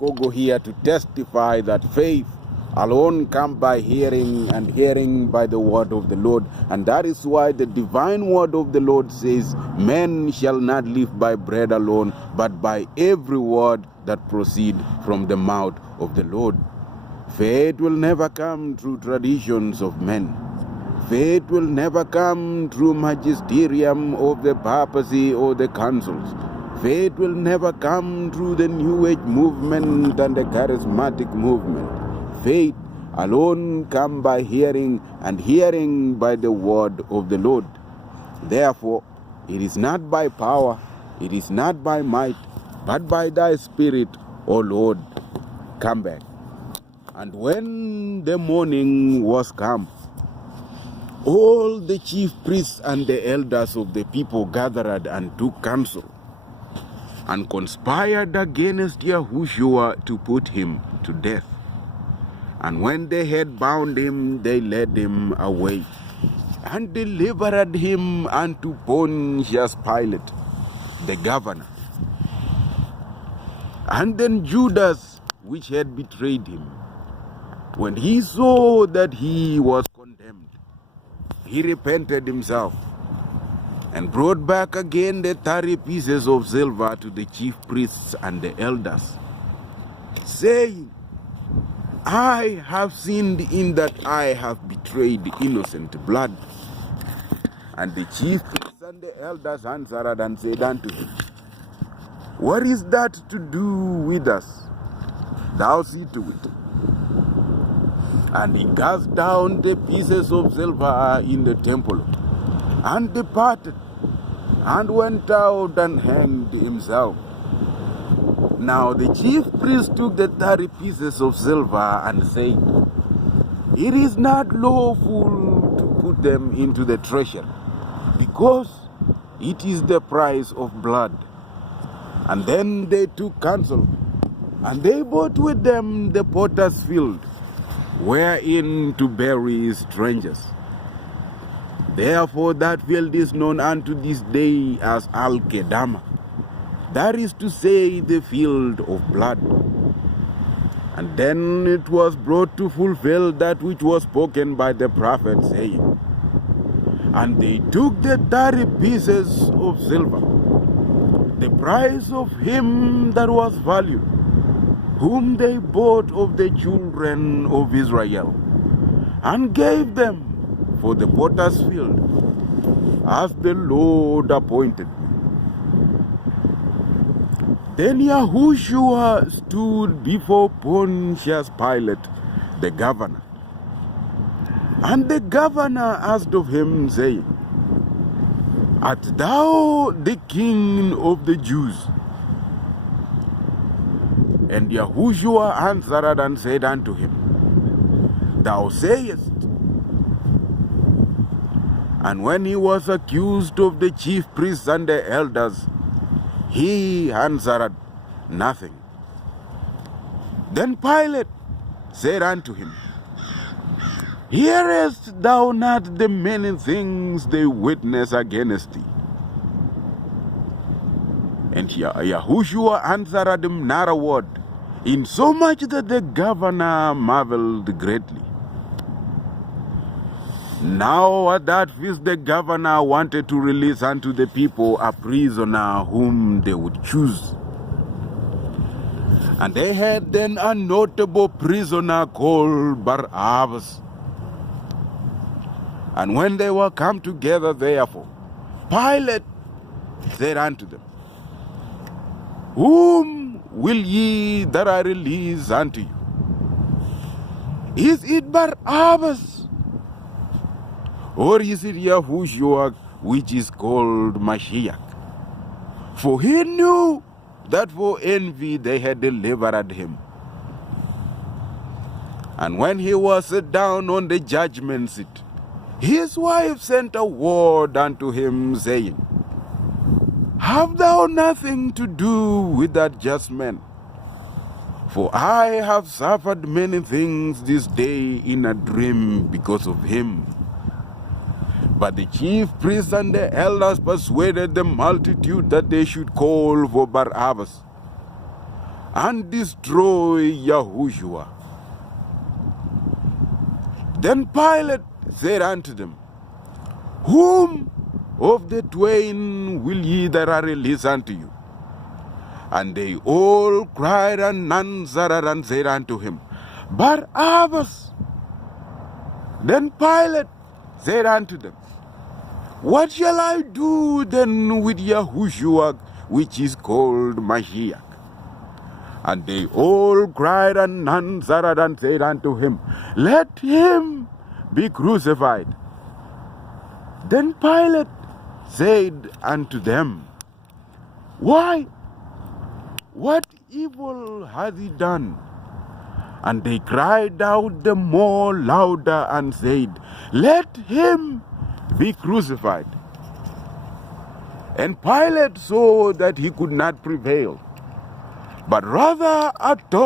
Kogo here to testify that faith alone comes by hearing, and hearing by the word of the Lord. And that is why the divine word of the Lord says, men shall not live by bread alone, but by every word that proceeds from the mouth of the Lord. Faith will never come through traditions of men. Faith will never come through magisterium of the papacy or the councils. Faith will never come through the New Age movement and the charismatic movement. Faith alone comes by hearing, and hearing by the word of the Lord. Therefore, it is not by power, it is not by might, but by thy Spirit, O Lord. Come back. And when the morning was come, all the chief priests and the elders of the people gathered and took counsel, and conspired against Yahushua to put him to death. And when they had bound him, they led him away, and delivered him unto Pontius Pilate, the governor. And then Judas, which had betrayed him, when he saw that he was condemned, he repented himself, and brought back again the 30 pieces of silver to the chief priests and the elders, saying, I have sinned in that I have betrayed innocent blood. And the chief priests and the elders answered and said unto him, what is that to do with us? Thou see to it. And he cast down the pieces of silver in the temple, and departed, and went out and hanged himself. Now the chief priest took the 30 pieces of silver and said, it is not lawful to put them into the treasure, because it is the price of blood. And then they took counsel, and they bought with them the potter's field, wherein to bury strangers. Therefore that field is known unto this day as Al-Kedama, that is to say, the field of blood. And then it was brought to fulfill that which was spoken by the prophet, saying, and they took the 30 pieces of silver, the price of him that was valued, whom they bought of the children of Israel, and gave them for the potter's field, as the Lord appointed. Then Yahushua stood before Pontius Pilate, the governor. And the governor asked of him, saying, art thou the king of the Jews? And Yahushua answered and said unto him, thou sayest. And when he was accused of the chief priests and the elders, he answered nothing. Then Pilate said unto him, hearest thou not the many things they witness against thee? And Yahushua answered him not a word, insomuch that the governor marveled greatly. Now at that feast the governor wanted to release unto the people a prisoner whom they would choose. And they had then a notable prisoner called Barabbas. And when they were come together therefore, Pilate said unto them, whom will ye that I release unto you? Is it Barabbas, or is it Yahushua, which is called Mashiach? For he knew that for envy they had delivered him. And when he was set down on the judgment seat, his wife sent a word unto him, saying, have thou nothing to do with that just man? For I have suffered many things this day in a dream because of him. But the chief priests and the elders persuaded the multitude that they should call for Barabbas. and destroy Yahushua. Then Pilate said unto them, Whom of the twain will ye that I release unto you? And they all cried and answered and said unto him, Barabbas. Then Pilate said unto them, What shall I do then with Yahushua, which is called Mashiach? And they all cried and answered and said unto him, Let him be crucified. Then Pilate said unto them, Why? What evil hath he done? And they cried out the more louder and said, Let him be crucified. And Pilate saw that he could not prevail, but rather